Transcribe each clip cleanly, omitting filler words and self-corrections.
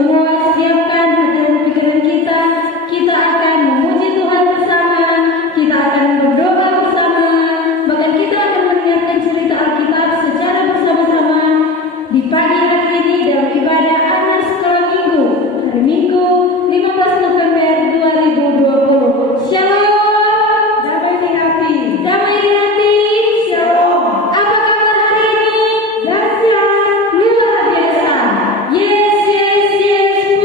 semua siapkan hati dan pikiran kita. Kita akan memuji Tuhan bersama. Kita akan berdoa bersama. Bahkan kita akan mendengarkan cerita Alkitab secara bersama-sama di pagi hari ini dalam ibadah akhir sekolah minggu, hari Minggu 15 November 2020. Shalom. Damai di hati. Damai di hati. Shalom. Apa kabar hari ini? Dahsyat. Luar biasa. Yes, yes, yes.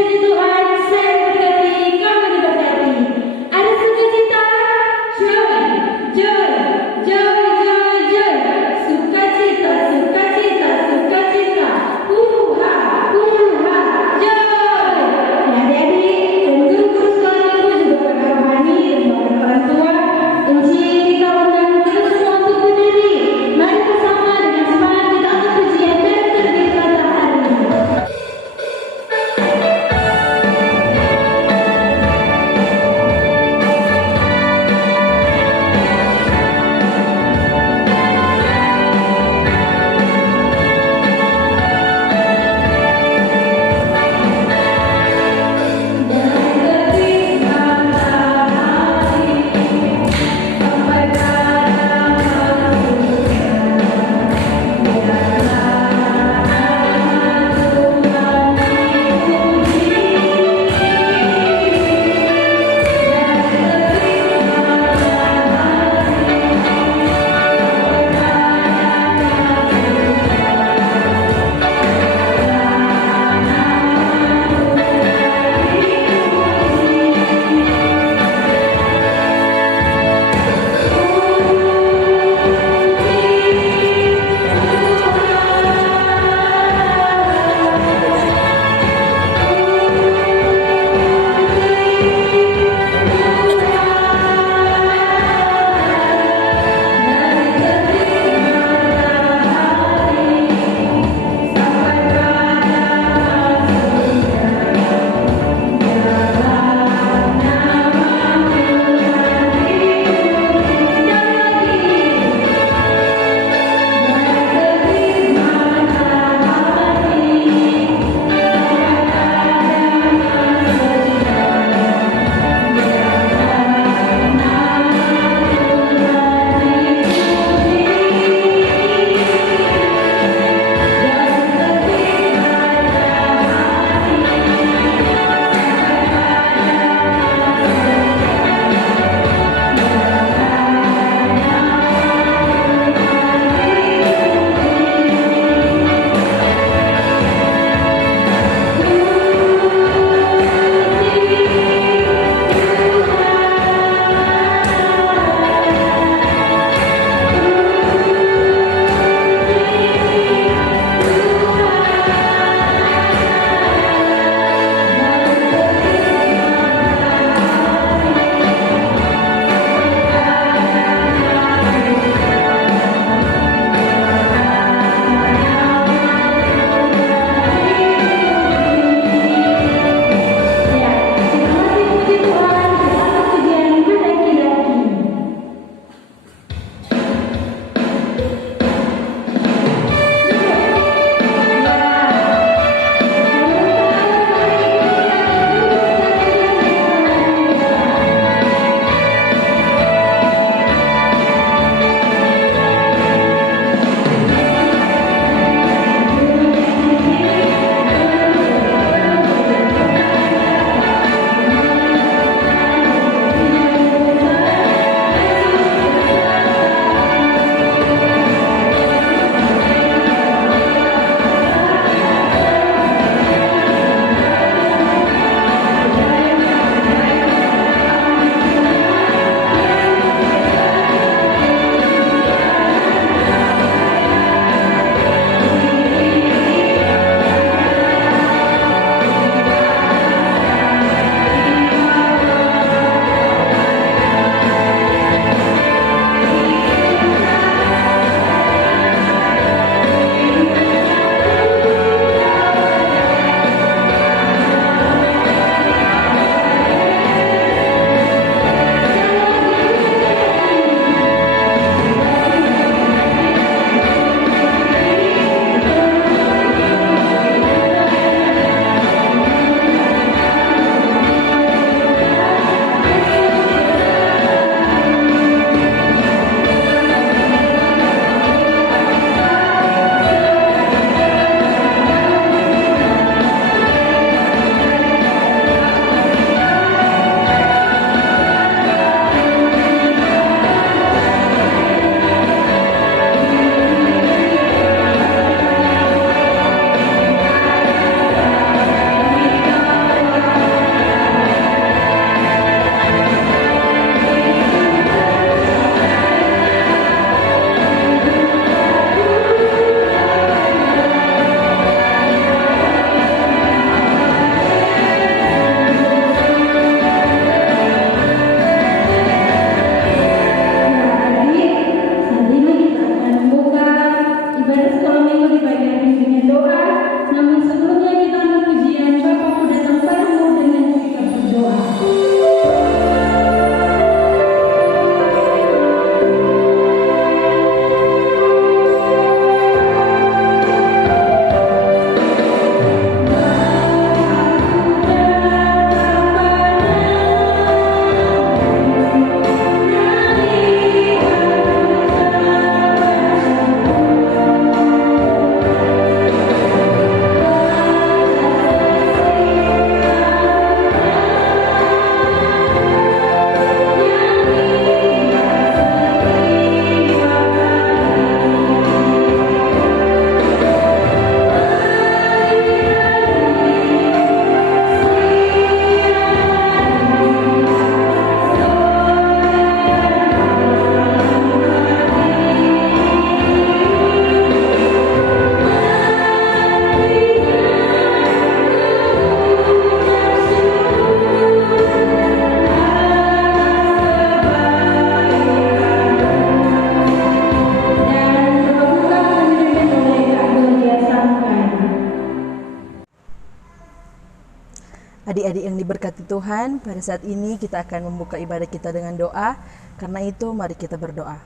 Adik-adik yang diberkati Tuhan, pada saat ini kita akan membuka ibadah kita dengan doa. Karena itu mari kita berdoa.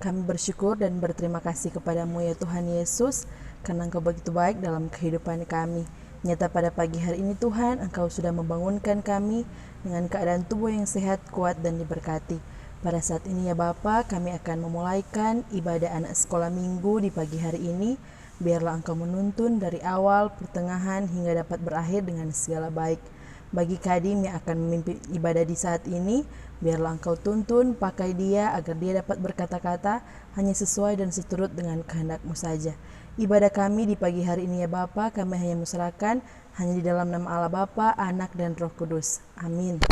Kami bersyukur dan berterima kasih kepadamu ya Tuhan Yesus, karena Engkau begitu baik dalam kehidupan kami. Nyata pada pagi hari ini Tuhan, Engkau sudah membangunkan kami dengan keadaan tubuh yang sehat, kuat, dan diberkati. Pada saat ini ya Bapa, kami akan memulaikan ibadah anak sekolah minggu di pagi hari ini. Biarlah Engkau menuntun dari awal, pertengahan, hingga dapat berakhir dengan segala baik. Bagi Kadim yang akan memimpin ibadah di saat ini, biarlah Engkau tuntun, pakai dia agar dia dapat berkata-kata hanya sesuai dan seturut dengan kehendak-Mu saja. Ibadah kami di pagi hari ini ya Bapa, kami hanya menyerahkan hanya di dalam nama Allah Bapa, Anak, dan Roh Kudus. Amin.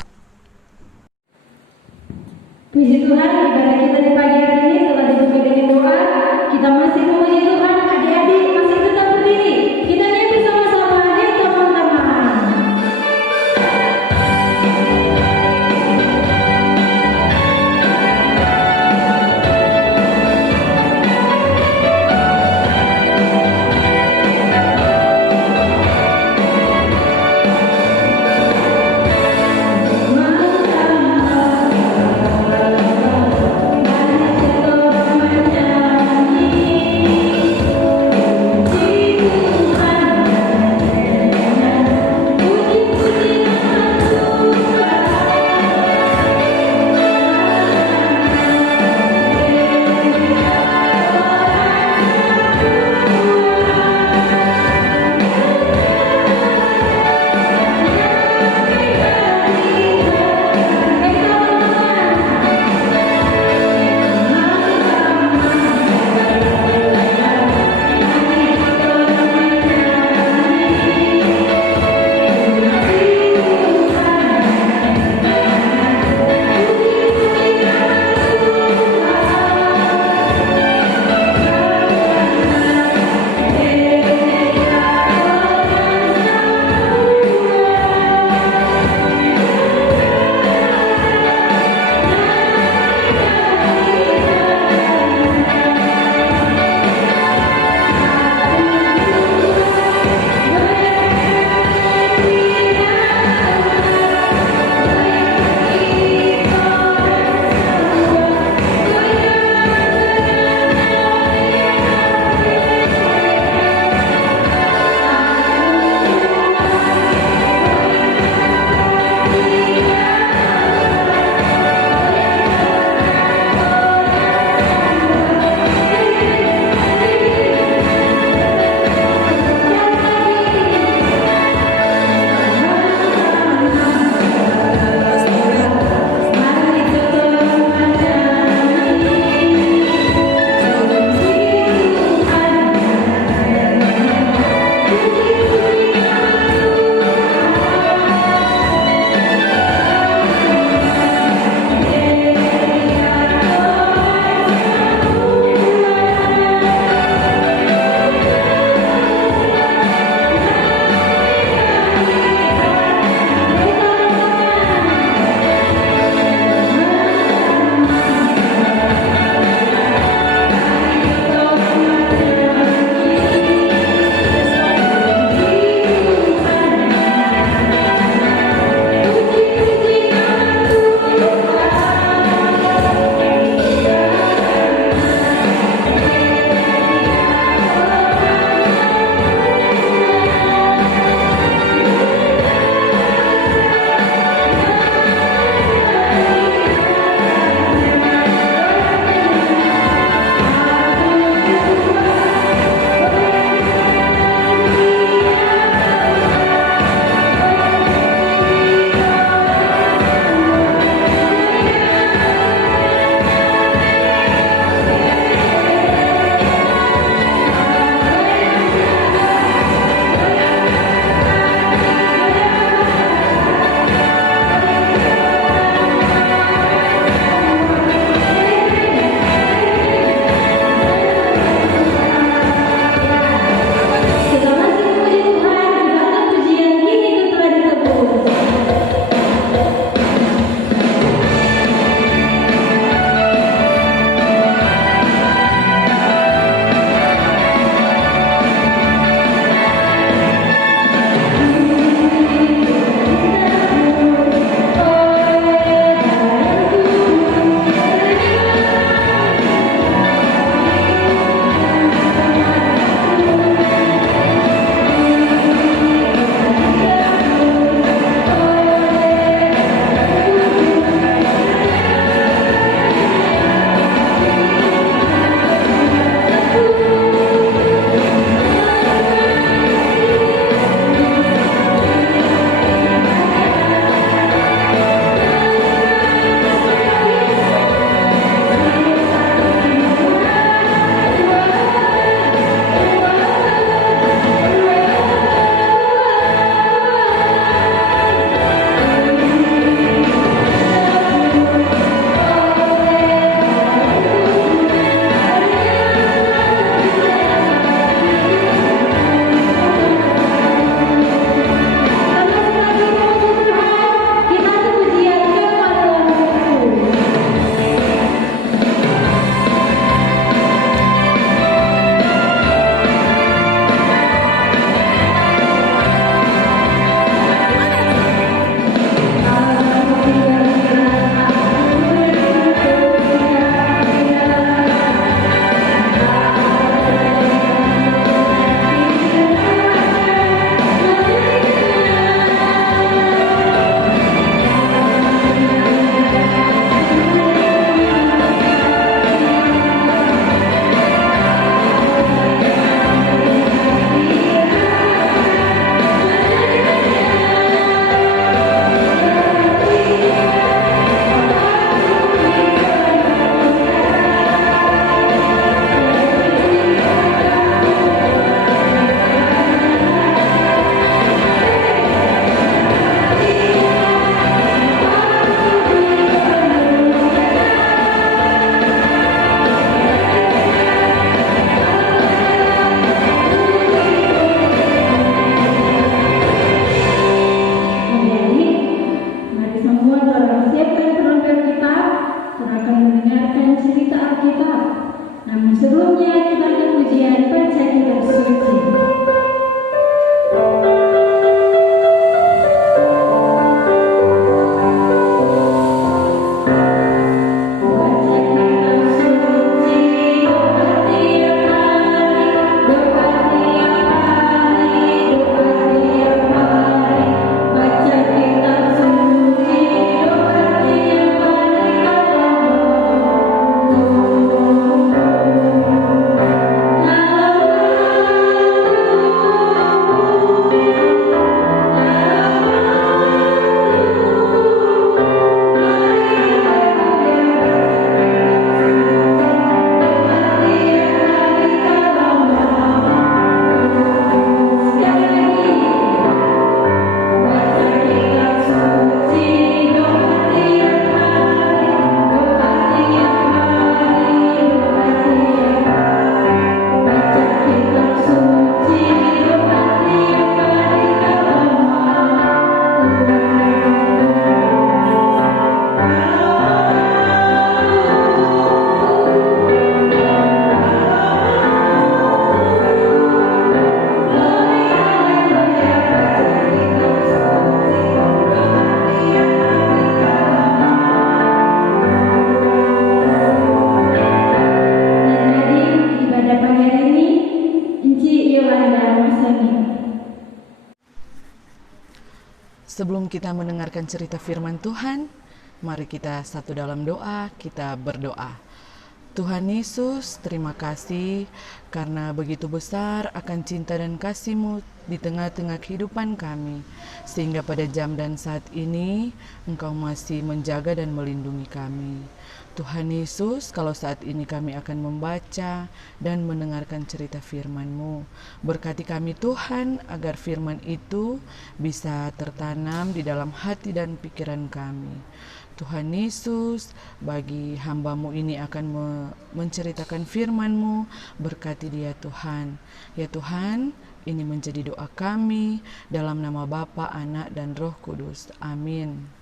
Puji Tuhan, ibadah kita di pagi hari ini telah ditutup dengan doa. Kita masih memuji Tuhan, adik-adik masih tetap berdiri. Kita nyanyi sama-sama, ayo teman-teman. Mama, Sebelum kita mendengarkan cerita firman Tuhan, mari kita satu dalam doa, kita berdoa. Tuhan Yesus, terima kasih karena begitu besar akan cinta dan kasih-Mu di tengah-tengah kehidupan kami. Sehingga pada jam dan saat ini, Engkau masih menjaga dan melindungi kami. Tuhan Yesus, kalau saat ini kami akan membaca dan mendengarkan cerita firman-Mu. Berkati kami Tuhan, agar firman itu bisa tertanam di dalam hati dan pikiran kami. Tuhan Yesus, bagi hamba-Mu ini akan menceritakan firman-Mu, berkati dia Tuhan. Ya Tuhan, ini menjadi doa kami dalam nama Bapa, Anak, dan Roh Kudus. Amin.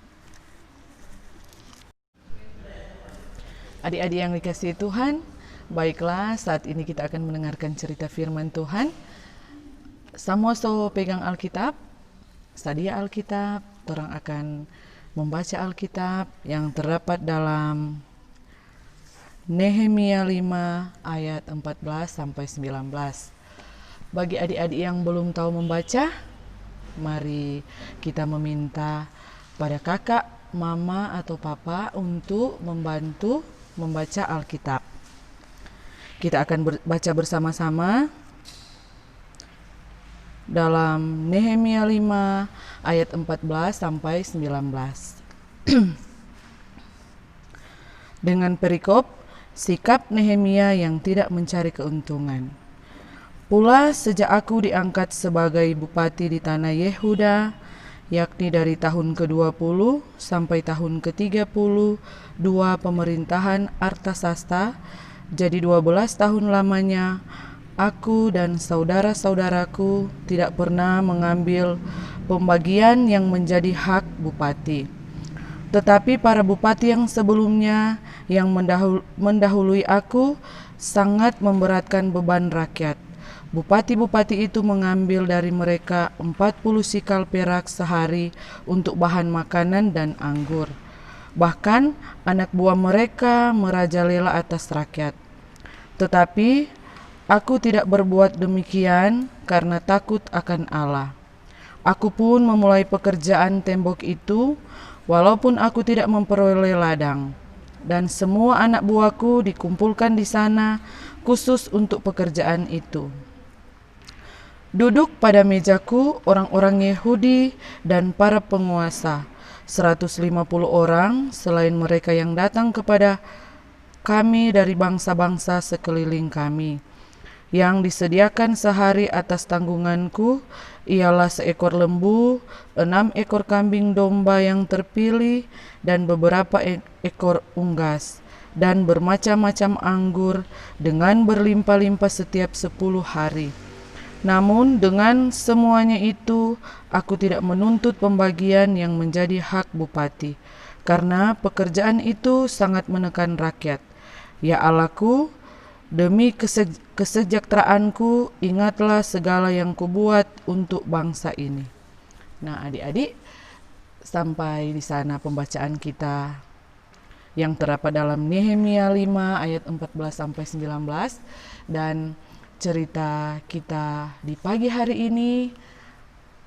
Adik-adik yang dikasihi Tuhan, baiklah saat ini kita akan mendengarkan cerita firman Tuhan. Semua pegang Alkitab, sadia Alkitab, orang akan membaca Alkitab yang terdapat dalam Nehemia 5 ayat 14-19. Bagi adik-adik yang belum tahu membaca, mari kita meminta pada kakak, mama, atau papa untuk membantu membaca Alkitab. Kita akan baca bersama-sama dalam Nehemia 5 ayat 14-19. Dengan perikop sikap Nehemia yang tidak mencari keuntungan. Pula sejak aku diangkat sebagai bupati di tanah Yehuda, yakni dari tahun ke-20 sampai tahun ke-32 pemerintahan Artasasta, jadi 12 tahun lamanya, aku dan saudara-saudaraku tidak pernah mengambil pembagian yang menjadi hak bupati. Tetapi para bupati yang sebelumnya yang mendahului aku sangat memberatkan beban rakyat. Bupati-bupati itu mengambil dari mereka 40 sikal perak sehari untuk bahan makanan dan anggur. Bahkan anak buah mereka merajalela atas rakyat. Tetapi aku tidak berbuat demikian karena takut akan Allah. Aku pun memulai pekerjaan tembok itu, walaupun aku tidak memperoleh ladang. Dan semua anak buahku dikumpulkan di sana khusus untuk pekerjaan itu. Duduk pada mejaku orang-orang Yahudi dan para penguasa, 150 orang, selain mereka yang datang kepada kami dari bangsa-bangsa sekeliling kami. Yang disediakan sehari atas tanggunganku ialah seekor lembu, 6 ekor kambing domba yang terpilih, dan beberapa ekor unggas, dan bermacam-macam anggur dengan berlimpah-limpah setiap 10 hari. Namun dengan semuanya itu, aku tidak menuntut pembagian yang menjadi hak bupati, karena pekerjaan itu sangat menekan rakyat. Ya Allahku, demi kesejahteraanku, ingatlah segala yang kubuat untuk bangsa ini. Nah, adik-adik, sampai di sana pembacaan kita yang terdapat dalam Nehemia 5 ayat 14-19, dan cerita kita di pagi hari ini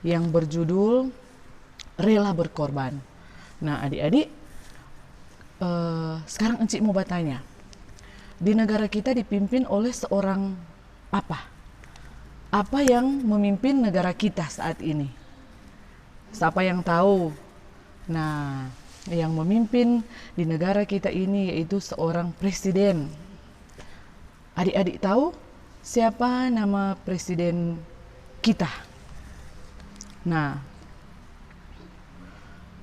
yang berjudul Rela Berkorban. Nah, adik-adik, sekarang Encik mau bertanya, di negara kita dipimpin oleh seorang apa? Apa yang memimpin negara kita saat ini? Siapa yang tahu? Nah, yang memimpin di negara kita ini yaitu seorang presiden. Adik-adik tahu siapa nama presiden kita? Nah,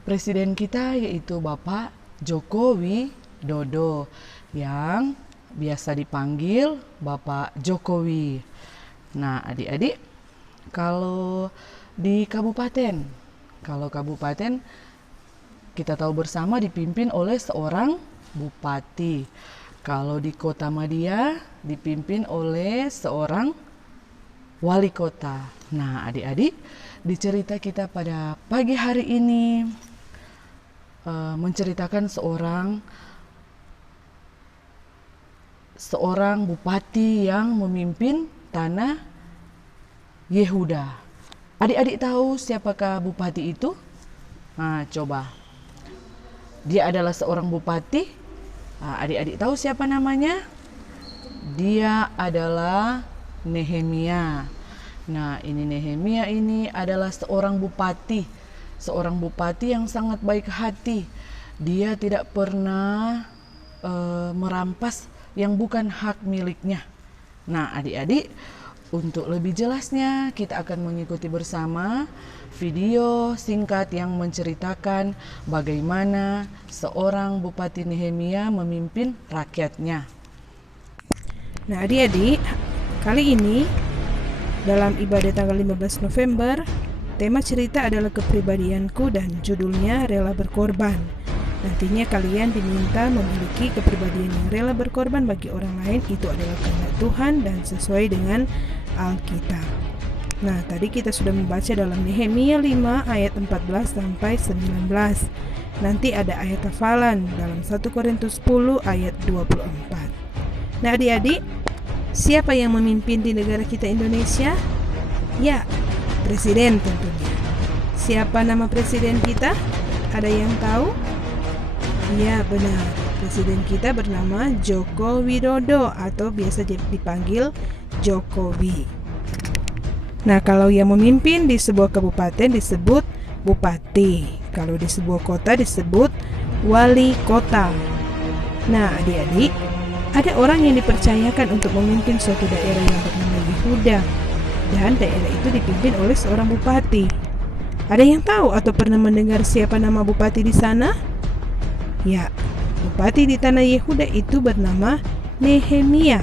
presiden kita yaitu Bapak Joko Widodo, yang biasa dipanggil Bapak Jokowi. Nah, adik-adik, kalau di kabupaten kita tahu bersama dipimpin oleh seorang bupati. Kalau di Kota Madia dipimpin oleh seorang wali kota. Nah, adik-adik, di cerita kita pada pagi hari ini menceritakan seorang bupati yang memimpin tanah Yehuda. Adik-adik tahu siapakah bupati itu? Nah, coba. Dia adalah seorang bupati. Adik-adik tahu siapa namanya? Dia adalah Nehemia. Nah, ini Nehemia ini adalah seorang bupati. Seorang bupati yang sangat baik hati. Dia tidak pernah merampas yang bukan hak miliknya. Nah, adik-adik, untuk lebih jelasnya kita akan mengikuti bersama video singkat yang menceritakan bagaimana seorang Bupati Nehemia memimpin rakyatnya. Nah, adik-adik, kali ini dalam ibadah tanggal 15 November, tema cerita adalah kepribadianku dan judulnya rela berkorban. Nantinya kalian diminta memiliki kepribadian yang rela berkorban bagi orang lain, itu adalah kehendak Tuhan dan sesuai dengan Alkitab. Nah, tadi kita sudah membaca dalam Nehemia 5 ayat 14 sampai 19. Nanti ada ayat hafalan dalam 1 Korintus 10 ayat 24. Nah, adik-adik, siapa yang memimpin di negara kita Indonesia? Ya, presiden tentunya. Siapa nama presiden kita? Ada yang tahu? Ya, benar. Presiden kita bernama Joko Widodo atau biasa dipanggil Jokowi. Nah, kalau yang memimpin di sebuah kabupaten disebut bupati. Kalau di sebuah kota disebut wali kota. Nah, adik-adik, ada orang yang dipercayakan untuk memimpin suatu daerah yang bernama Yehuda. Dan daerah itu dipimpin oleh seorang bupati. Ada yang tahu atau pernah mendengar siapa nama bupati di sana? Ya, bupati di tanah Yehuda itu bernama Nehemia.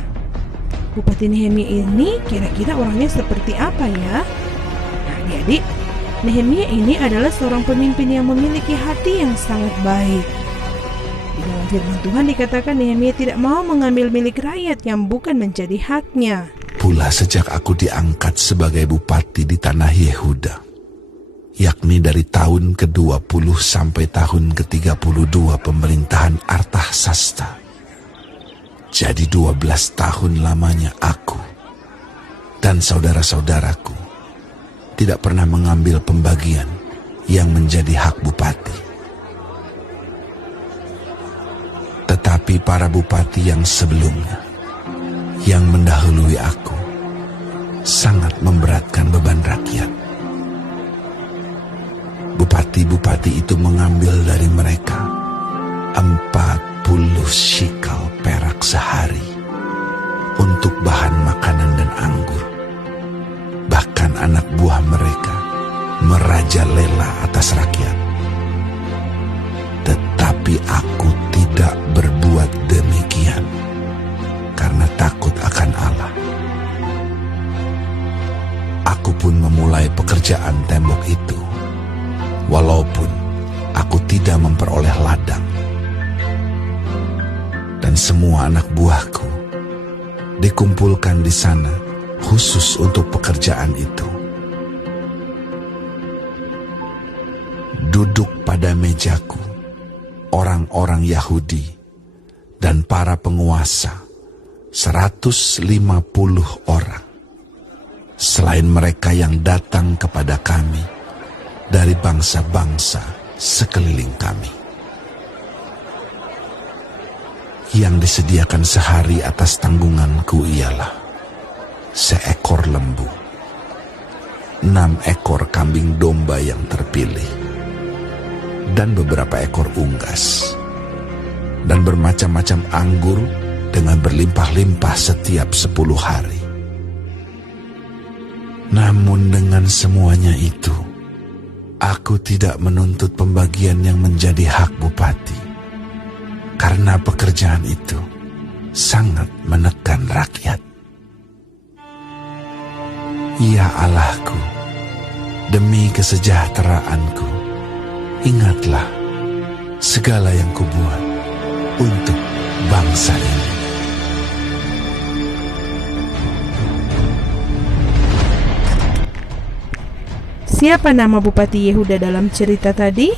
Bupati Nehemia ini kira-kira orangnya seperti apa ya? Nah, adik-adik, Nehemia ini adalah seorang pemimpin yang memiliki hati yang sangat baik. Di dalam firman Tuhan dikatakan Nehemia tidak mau mengambil milik rakyat yang bukan menjadi haknya. Pula sejak aku diangkat sebagai bupati di tanah Yehuda, yakni dari tahun ke-20 sampai tahun ke-32 pemerintahan Artahsasta. Jadi 12 tahun lamanya aku dan saudara-saudaraku tidak pernah mengambil pembagian yang menjadi hak bupati. Tetapi para bupati yang sebelumnya, yang mendahului aku, sangat memberatkan beban rakyat. Bupati-bupati itu mengambil dari mereka 40 shikal perak sehari untuk bahan makanan dan anggur. Bahkan anak buah mereka merajalela atas rakyat. Tetapi aku tidak berbuat demikian karena takut akan Allah. Aku pun memulai pekerjaan tembok itu, walaupun aku tidak memperoleh ladang. Dan semua anak buahku dikumpulkan di sana khusus untuk pekerjaan itu. Duduk pada mejaku orang-orang Yahudi dan para penguasa 150 orang. Selain mereka yang datang kepada kami dari bangsa-bangsa sekeliling kami. Yang disediakan sehari atas tanggunganku ialah seekor lembu, 6 ekor kambing domba yang terpilih, dan beberapa ekor unggas, dan bermacam-macam anggur dengan berlimpah-limpah setiap 10 hari. Namun dengan semuanya itu, aku tidak menuntut pembagian yang menjadi hak bupati, karena pekerjaan itu sangat menekan rakyat. Ya Allahku, demi kesejahteraanku, ingatlah segala yang kubuat untuk bangsa ini. Siapa nama Bupati Yehuda dalam cerita tadi?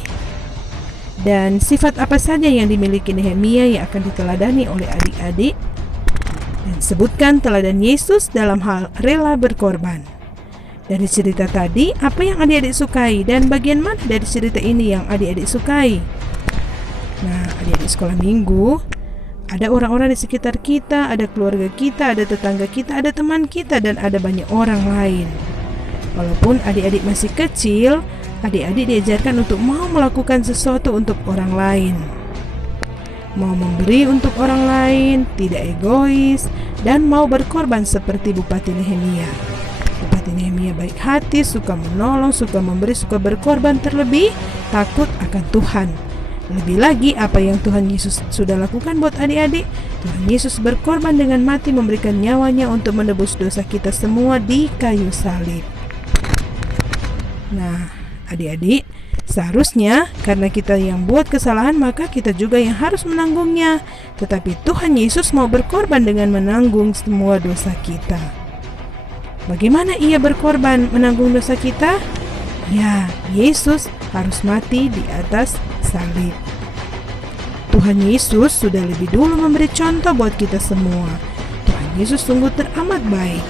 Dan sifat apa saja yang dimiliki Nehemia yang akan diteladani oleh adik-adik? Dan sebutkan teladan Yesus dalam hal rela berkorban. Dari cerita tadi, apa yang adik-adik sukai dan bagian mana dari cerita ini yang adik-adik sukai? Nah, adik-adik sekolah minggu, ada orang-orang di sekitar kita, ada keluarga kita, ada tetangga kita, ada teman kita, dan ada banyak orang lain. Walaupun adik-adik masih kecil, adik-adik diajarkan untuk mau melakukan sesuatu untuk orang lain. Mau memberi untuk orang lain, tidak egois, dan mau berkorban seperti Bupati Nehemia. Bupati Nehemia baik hati, suka menolong, suka memberi, suka berkorban, terlebih takut akan Tuhan. Lebih lagi apa yang Tuhan Yesus sudah lakukan buat adik-adik. Tuhan Yesus berkorban dengan mati, memberikan nyawanya untuk menebus dosa kita semua di kayu salib. Nah, adik-adik, seharusnya karena kita yang buat kesalahan, maka kita juga yang harus menanggungnya. Tetapi Tuhan Yesus mau berkorban dengan menanggung semua dosa kita. Bagaimana ia berkorban menanggung dosa kita? Ya, Yesus harus mati di atas salib. Tuhan Yesus sudah lebih dulu memberi contoh buat kita semua. Tuhan Yesus sungguh teramat baik.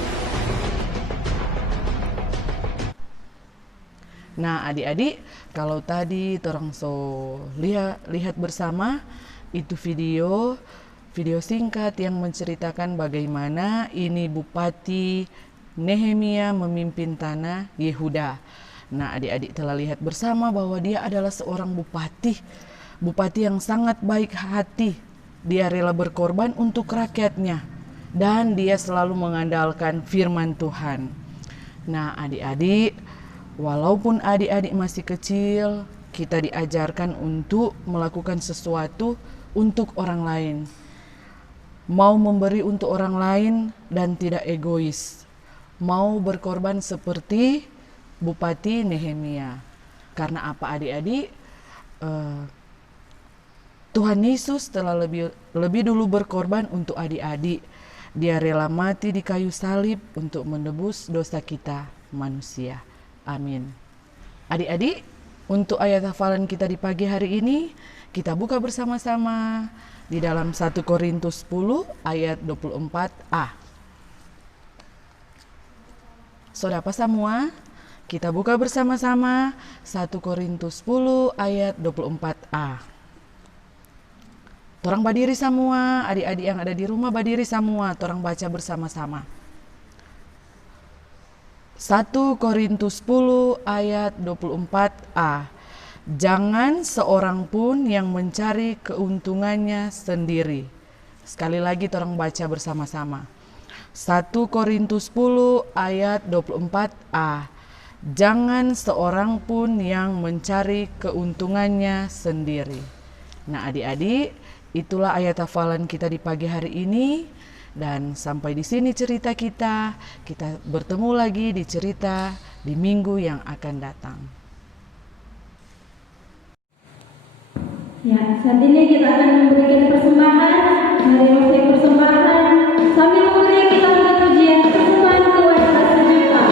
Nah, adik-adik, kalau tadi torang lihat bersama itu video singkat yang menceritakan bagaimana ini Bupati Nehemia memimpin tanah Yehuda. Nah, adik-adik telah lihat bersama bahwa dia adalah seorang bupati yang sangat baik hati. Dia rela berkorban untuk rakyatnya dan dia selalu mengandalkan firman Tuhan. Nah, adik-adik, walaupun adik-adik masih kecil, kita diajarkan untuk melakukan sesuatu untuk orang lain. Mau memberi untuk orang lain dan tidak egois. Mau berkorban seperti Bupati Nehemia. Karena apa adik-adik? Tuhan Yesus telah lebih dulu berkorban untuk adik-adik. Dia rela mati di kayu salib untuk menebus dosa kita manusia. Amin. Adik-adik, untuk ayat hafalan kita di pagi hari ini, kita buka bersama-sama di dalam 1 Korintus 10 ayat 24a. Saudara semua, kita buka bersama-sama 1 Korintus 10 ayat 24a. Torang berdiri semua, adik-adik yang ada di rumah berdiri semua, torang baca bersama-sama. 1 Korintus 10 ayat 24a. Jangan seorang pun yang mencari keuntungannya sendiri. Sekali lagi torang baca bersama-sama. 1 Korintus 10 ayat 24a. Jangan seorang pun yang mencari keuntungannya sendiri. Nah, adik-adik, itulah ayat hafalan kita di pagi hari ini. Dan sampai di sini cerita kita. Kita bertemu lagi di cerita di minggu yang akan datang. Ya, saat ini kita akan memberikan persembahan. Mari memberi persembahan sambil memberi kita pujian persembahan kewajiban sejuta.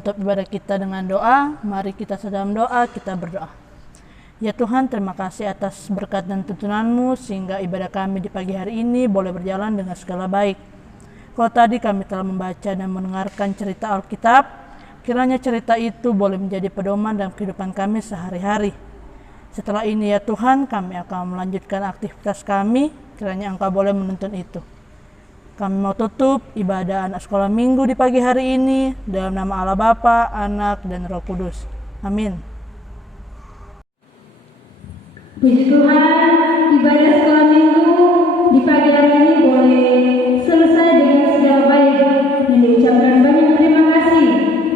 menutup ibadah kita dengan doa. Mari kita sedang doa, kita berdoa. Ya Tuhan, terima kasih atas berkat dan tuntunan-Mu sehingga ibadah kami di pagi hari ini boleh berjalan dengan segala baik. Kalau tadi kami telah membaca dan mendengarkan cerita Alkitab, kiranya cerita itu boleh menjadi pedoman dalam kehidupan kami sehari-hari. Setelah ini ya Tuhan, kami akan melanjutkan aktivitas kami, kiranya Engkau boleh menuntun itu. Kami mau tutup ibadah anak sekolah minggu di pagi hari ini dalam nama Allah Bapa, Anak, dan Roh Kudus. Amin. Puji Tuhan, ibadah sekolah minggu di pagi hari ini boleh selesai dengan segala baik dan diucapkan banyak terima kasih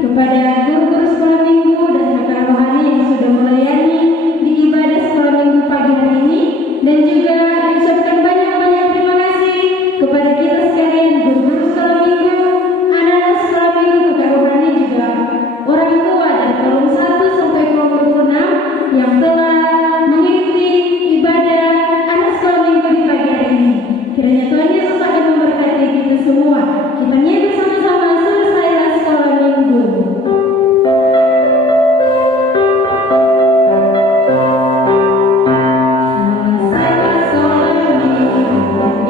kepada guru-guru sekolah minggu dan kakak rohani yang sudah melayani di ibadah sekolah minggu pagi hari ini, dan juga diucapkan banyak-banyak terima kasih kepada kita sekalian, guru-guru sekolah minggu, anak-anak sekolah minggu, kakak rohani, juga orang tua dari kolom 1 sampai kolom 6 yang telah mengikuti ibadah anak sekolah minggu di pagi hari ini. Kiranya Tuhan Yesus akan memberkati kita semua. Kita nyanyi bersama-sama, selesailah sekolah minggu. Selesailah sekolah minggu,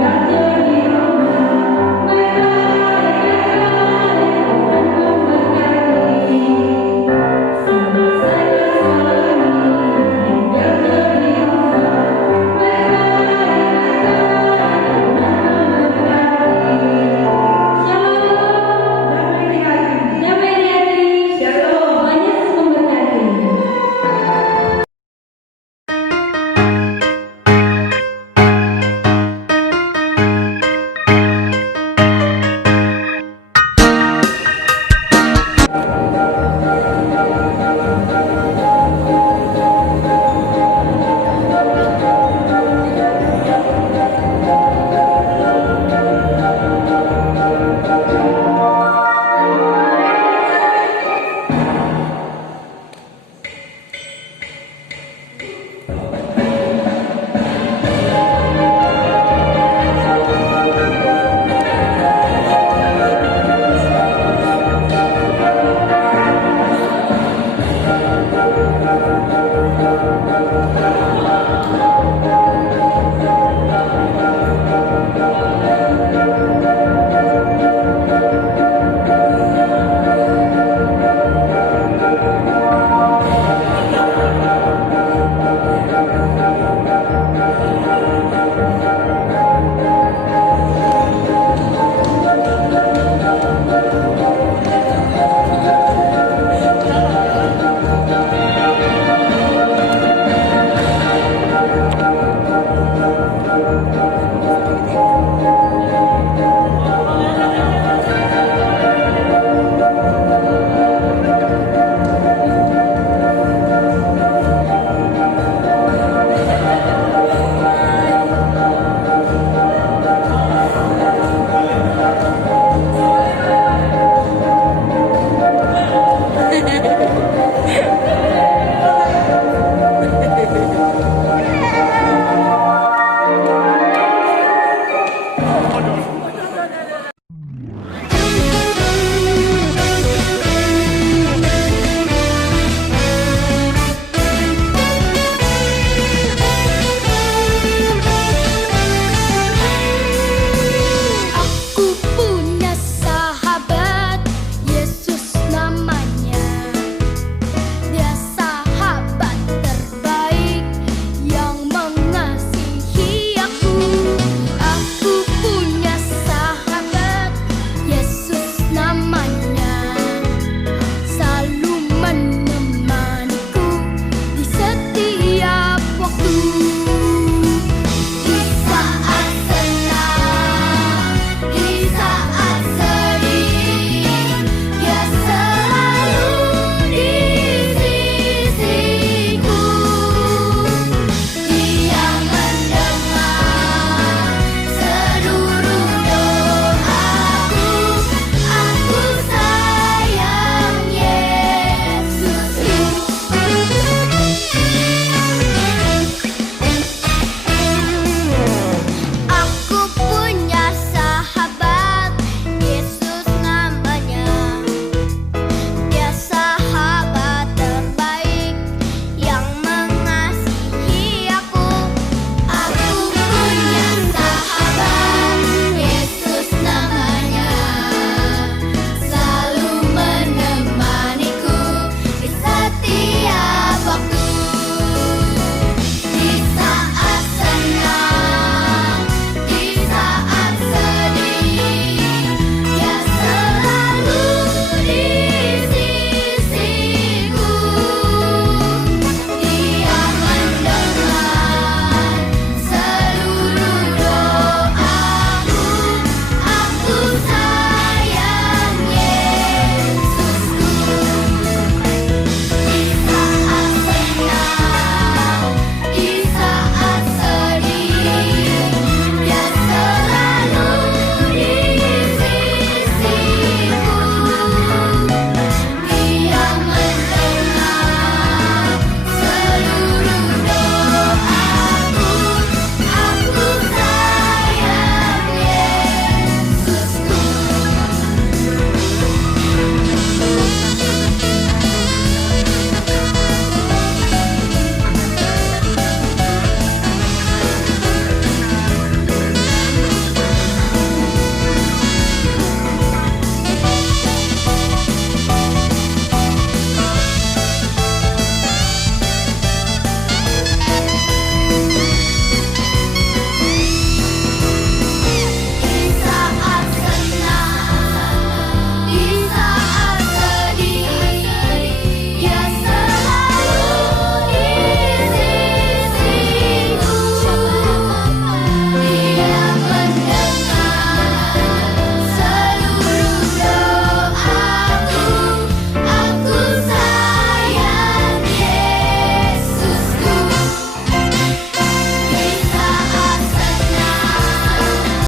gajah di rumah. Baiklah, Tuhan memberkati. Selesailah sekolah minggu, gajah di rumah. Damai di hati. Shalom. Tuhan Yesus memberkati.